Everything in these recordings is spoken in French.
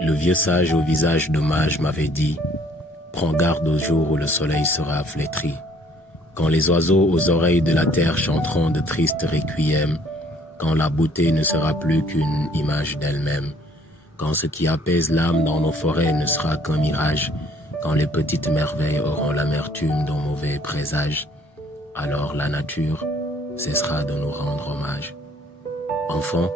Le vieux sage au visage de mage m'avait dit « Prends garde au jour où le soleil sera flétri. Quand les oiseaux aux oreilles de la terre chanteront de tristes requiem, quand la beauté ne sera plus qu'une image d'elle-même, quand ce qui apaise l'âme dans nos forêts ne sera qu'un mirage, quand les petites merveilles auront l'amertume d'un mauvais présage, alors la nature cessera de nous rendre hommage. Enfant,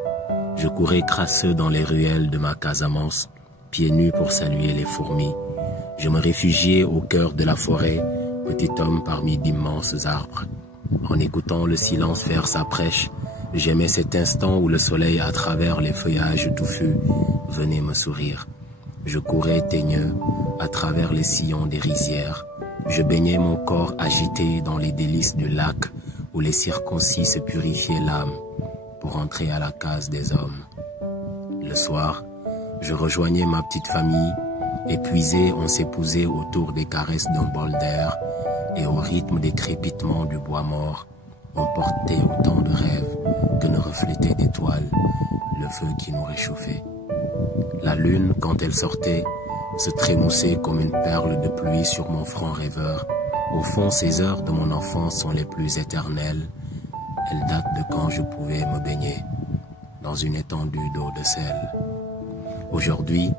je courais crasseux dans les ruelles de ma Casamance, pieds nus pour saluer les fourmis. Je me réfugiais au cœur de la forêt, petit homme parmi d'immenses arbres. En écoutant le silence faire sa prêche, j'aimais cet instant où le soleil, à travers les feuillages touffus, venait me sourire. Je courais teigneux à travers les sillons des rizières. Je baignais mon corps agité dans les délices du lac où les circoncis se purifiaient l'âme pour entrer à la case des hommes. Le soir, je rejoignais ma petite famille. Épuisés, on s'épousait autour des caresses d'un bol d'air et au rythme des crépitements du bois mort, on portait autant de rêves que ne reflétait d'étoiles le feu qui nous réchauffait. La lune, quand elle sortait, se trémoussait comme une perle de pluie sur mon front rêveur. Au fond, ces heures de mon enfance sont les plus éternelles. Elles datent de quand je pouvais me baigner dans une étendue d'eau de sel. Aujourd'hui,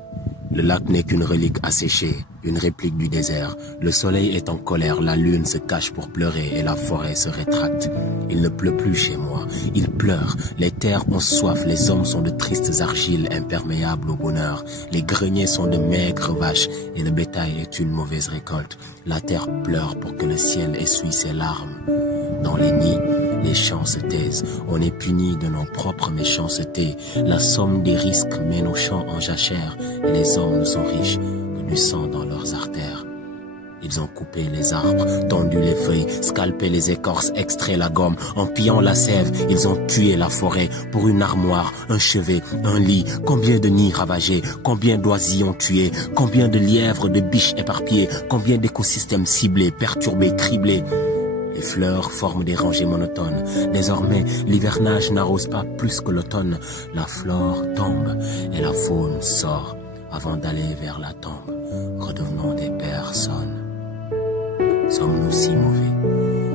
le lac n'est qu'une relique asséchée, une réplique du désert. Le soleil est en colère, la lune se cache pour pleurer et la forêt se rétracte. Il ne pleut plus chez moi, il pleure. Les terres ont soif, les hommes sont de tristes argiles imperméables au bonheur. Les greniers sont de maigres vaches et le bétail est une mauvaise récolte. La terre pleure pour que le ciel essuie ses larmes. Dans les nids, les chants se taisent, on est puni de nos propres méchancetés. La somme des risques met nos champs en jachère, et les hommes ne sont riches que du sang dans leurs artères. Ils ont coupé les arbres, tendu les feuilles, scalpé les écorces, extrait la gomme. En pillant la sève, ils ont tué la forêt pour une armoire, un chevet, un lit. Combien de nids ravagés, combien d'oisillons tués, combien de lièvres, de biches éparpillées, combien d'écosystèmes ciblés, perturbés, criblés. Les fleurs forment des rangées monotones. Désormais, l'hivernage n'arrose pas plus que l'automne. La flore tombe et la faune sort avant d'aller vers la tombe. Redevenons des personnes. Sommes-nous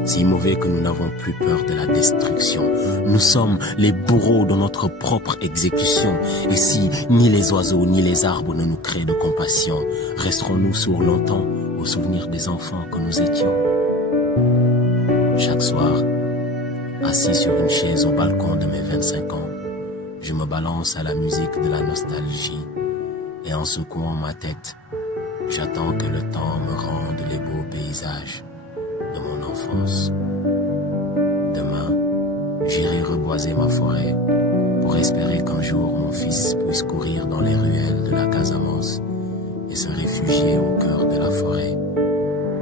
si mauvais que nous n'avons plus peur de la destruction? Nous sommes les bourreaux de notre propre exécution. Et si ni les oiseaux ni les arbres ne nous créent de compassion, resterons-nous sourds longtemps au souvenir des enfants que nous étions? Chaque soir, assis sur une chaise au balcon de mes 25 ans, je me balance à la musique de la nostalgie et en secouant ma tête, j'attends que le temps me rende les beaux paysages de mon enfance. Demain, j'irai reboiser ma forêt pour espérer qu'un jour mon fils puisse courir dans les ruelles de la Casamance et se réfugier au cœur de la forêt,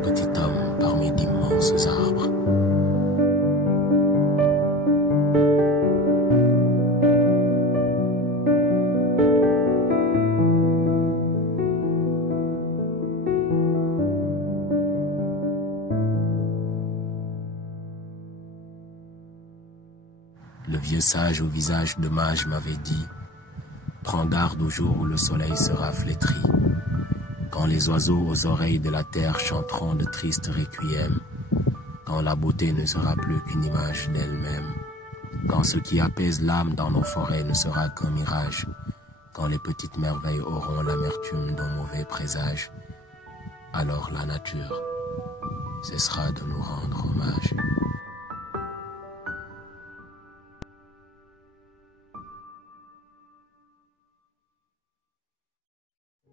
petit homme parmi d'immenses arbres. Le vieux sage au visage de mage m'avait dit « Prends garde au jour où le soleil sera flétri, quand les oiseaux aux oreilles de la terre chanteront de tristes requiem, quand la beauté ne sera plus qu'une image d'elle-même, quand ce qui apaise l'âme dans nos forêts ne sera qu'un mirage, quand les petites merveilles auront l'amertume d'un mauvais présage, alors la nature cessera de nous rendre hommage. »